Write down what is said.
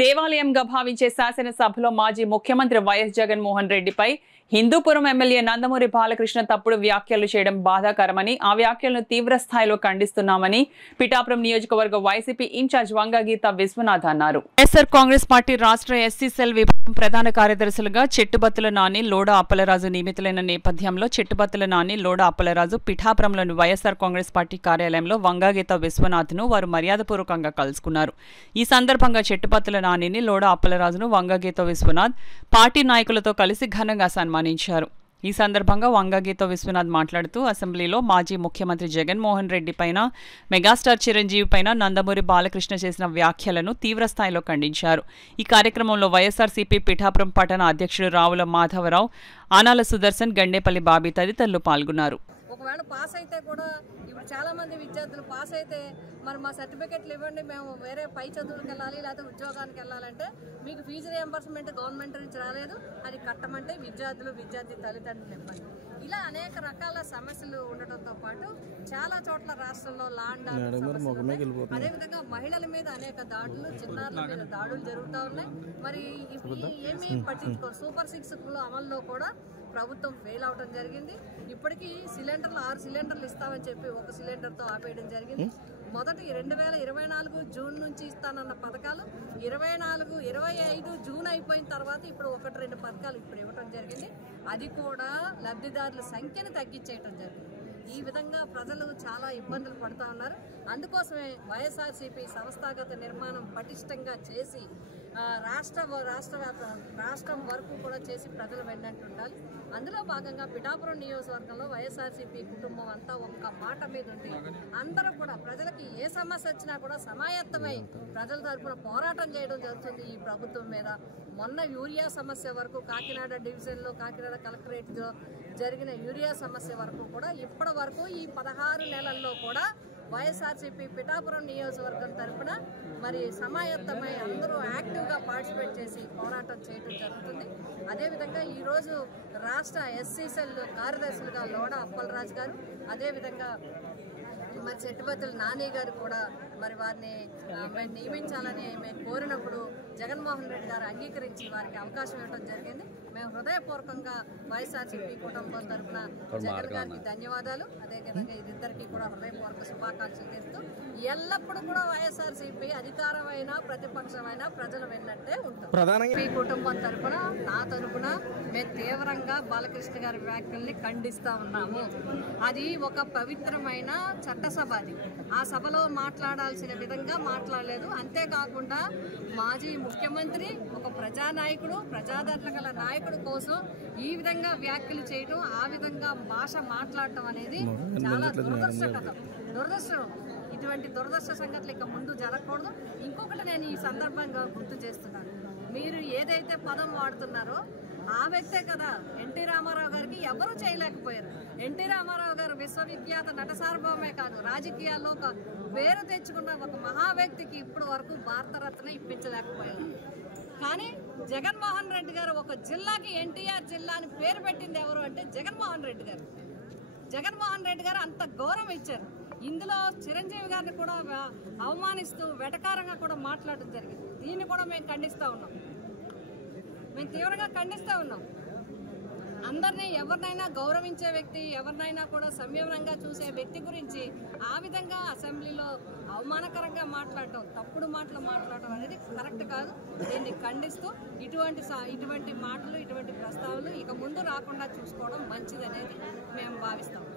దేవాలయంగా భావించే శాసనసభలో మాజీ ముఖ్యమంత్రి వైఎస్ జగన్మోహన్ రెడ్డిపై హిందూపురం ఎమ్మెల్యే నందమూరి బాలకృష్ణ తప్పుడు వ్యాఖ్యలు చేయడం బాధాకరమని, ఆ వ్యాఖ్యలను తీవ్ర స్థాయిలో ఖండిస్తున్నామని పిఠాపురం నియోజకవర్గ వైసీపీ ఇన్ఛార్జ్ వంగగీత విశ్వనాథ్ అన్నారు. వైఎస్ఆర్ కాంగ్రెస్ పార్టీ రాష్ట్ర ఎస్సీ సెల్ విభాగం ప్రధాన కార్యదర్శులుగా చెట్టుబత్తుల నాని, లోడ అప్పలరాజు నియమితులైన నేపథ్యంలో చెట్టుబత్తుల నాని, లోడ అప్పలరాజు పిఠాపురంలోని వైఎస్ఆర్ కాంగ్రెస్ పార్టీ కార్యాలయంలో వంగగీత విశ్వనాథ్ను వారు మర్యాదపూర్వకంగా కలుసుకున్నారు. ఈ సందర్భంగా చెట్టుబత్తుల నానిని, లోడ అప్పలరాజును వంగగీత విశ్వనాథ్ పార్టీ నాయకులతో కలిసి ఘనంగా సన్మానించారు. ఈ సందర్భంగా వంగగీత విశ్వనాథ్ మాట్లాడుతూ అసెంబ్లీలో మాజీ ముఖ్యమంత్రి జగన్మోహన్ రెడ్డి పైన, మెగాస్టార్ చిరంజీవి పైన నందమూరి బాలకృష్ణ చేసిన వ్యాఖ్యలను తీవ్రస్థాయిలో ఖండించారు. ఈ కార్యక్రమంలో వైఎస్ఆర్సీపీ పిఠాపురం పట్టణ అధ్యక్షుడు రావుల మాధవరావు, ఆనాల సుదర్శన్, గండేపల్లి బాబీ తదితరులు పాల్గొన్నారు. ఒకవేళ పాస్ అయితే కూడా ఇప్పుడు చాలామంది విద్యార్థులు పాస్ అయితే మరి మా సర్టిఫికెట్లు ఇవ్వండి, మేము వేరే పై చదువులకు వెళ్ళాలి లేకపోతే ఉద్యోగానికి వెళ్ళాలంటే మీకు ఫీజు రియంబర్స్మెంట్ గవర్నమెంట్ నుంచి రాలేదు, అది కట్టమంటే విద్యార్థి తల్లిదండ్రులు ఇవ్వండి. ఇలా అనేక రకాల సమస్యలు ఉండటంతో పాటు చాలా చోట్ల రాష్ట్రంలో లాండ్ అదేవిధంగా మహిళల మీద అనేక దాడులు, చిన్నారుల మీద దాడులు జరుగుతూ ఉన్నాయి. మరి ఏమీ పట్టించుకోరు. సూపర్ 6 అమల్లో కూడా ప్రభుత్వం ఫెయిల్ అవడం జరిగింది. ఇప్పటికీ సిలిండర్లు 6 సిలిండర్లు ఇస్తామని చెప్పి 1 సిలిండర్తో ఆపేయడం జరిగింది. మొదటి 2024 జూన్ నుంచి ఇస్తానన్న పథకాలు 24, 25 జూన్ అయిపోయిన తర్వాత ఇప్పుడు 1-2 పథకాలు ఇప్పుడు ఇవ్వడం జరిగింది. అది కూడా లబ్ధిదారుల సంఖ్యను తగ్గించేయడం జరిగింది. ఈ విధంగా ప్రజలు చాలా ఇబ్బందులు పడుతూ ఉన్నారు. అందుకోసమే వైఎస్ఆర్సీపీ సంస్థాగత నిర్మాణం పటిష్టంగా చేసి రాష్ట్రం వరకు కూడా చేసి ప్రజలు వెన్నంటి ఉండాలి. అందులో భాగంగా పిఠాపురం నియోజకవర్గంలో వైఎస్ఆర్సీపీ కుటుంబం అంతా ఒక్క మాట మీద ఉండి అందరూ కూడా ప్రజలకి ఏ సమస్య వచ్చినా కూడా సమాయత్తమై ప్రజల తరఫున పోరాటం చేయడం జరుగుతుంది ఈ ప్రభుత్వం మీద. మొన్న యూరియా సమస్య వరకు కాకినాడ డివిజన్లో, కాకినాడ కలెక్టరేట్లో జరిగిన యూరియా సమస్య వరకు కూడా ఇప్పటి వరకు ఈ 16 నెలల్లో కూడా వైఎస్ఆర్సీపీ పిఠాపురం నియోజకవర్గం తరఫున మరి సమాయత్తమై అందరూ యాక్టివ్గా పార్టిసిపేట్ చేసి పోరాటం చేయడం జరుగుతుంది. అదేవిధంగా ఈరోజు రాష్ట్ర ఎస్సీ సెల్ కార్యదర్శులుగా లోడ అప్పలరాజు గారు, అదేవిధంగా మరి చెట్టుబత్తుల నాని గారు కూడా మరి వారిని నియమించాలని మేము కోరినప్పుడు జగన్మోహన్ రెడ్డి గారు అంగీకరించి వారికి అవకాశం ఇవ్వడం జరిగింది. మేము హృదయపూర్వకంగా వైఎస్ఆర్సీపీ కుటుంబం తరఫున జగన్ గారికి ధన్యవాదాలు, అదేవిధంగా ఇద్దరికి కూడా హృదయపూర్వక శుభాకాంక్షలు చేస్తూ ఎల్లప్పుడూ కూడా వైఎస్ఆర్సీపీ అధికారమైన ప్రతిపక్షమైన ప్రజలు వెన్నట్టే ఉంటుంది. ఈ కుటుంబం తరఫున నా తరఫున మేము తీవ్రంగా బాలకృష్ణ గారి వ్యాఖ్యల్ని ఖండిస్తూ ఉన్నాము. అది ఒక పవిత్రమైన చట్టసభ, అది ఆ సభలో మాట్లాడాల్సిన విధంగా మాట్లాడలేదు. అంతేకాకుండా మాజీ ముఖ్యమంత్రి, ఒక ప్రజానాయకుడు, ప్రజాదరణ గల నాయకుడు కోసం ఈ విధంగా వ్యాఖ్యలు చేయడం, ఆ విధంగా భాష మాట్లాడటం అనేది చాలా దురదృష్టం. ఇటువంటి దురదృష్ట సంఘటనలు ఇక ముందు జరగకూడదు. ఇంకొకటి నేను ఈ సందర్భంగా గుర్తు చేస్తున్నాను, మీరు ఏదైతే పదం వాడుతున్నారో ఆ వ్యక్తే కదా ఎన్టీ రామారావు గారికి ఎవరూ చేయలేకపోయారు. ఎన్టీ రామారావు గారు విశ్వవిఖ్యాత నట సార్వభౌమే కాదు, రాజకీయాల్లో ఒక పేరు తెచ్చుకున్న ఒక మహా వ్యక్తికి ఇప్పుడు వరకు భారతరత్న ఇప్పించలేకపోయారు. కానీ జగన్మోహన్ రెడ్డి గారు ఒక జిల్లాకి ఎన్టీఆర్ జిల్లా అని పేరు పెట్టింది ఎవరు అంటే జగన్మోహన్ రెడ్డి గారు. జగన్మోహన్ రెడ్డి గారు అంత గౌరవం ఇచ్చారు. ఇందులో చిరంజీవి గారిని కూడా అవమానిస్తూ వెటకారంగా కూడా మాట్లాడడం జరిగింది. దీన్ని కూడా మేము ఖండిస్తూ ఉన్నాం, మేము తీవ్రంగా ఖండిస్తూ ఉన్నాం. అందరినీ ఎవరినైనా గౌరవించే వ్యక్తి, ఎవరినైనా కూడా సంయమనంగా చూసే వ్యక్తి గురించి ఆ విధంగా అసెంబ్లీలో అవమానకరంగా మాట్లాడటం, తప్పుడు మాటలు మాట్లాడటం అనేది కరెక్ట్ కాదు. దీన్ని ఖండిస్తూ ఇటువంటి మాటలు, ఇటువంటి ప్రస్తావనలు ఇక ముందు రాకుండా చూసుకోవడం మంచిదనేది మేము భావిస్తాం.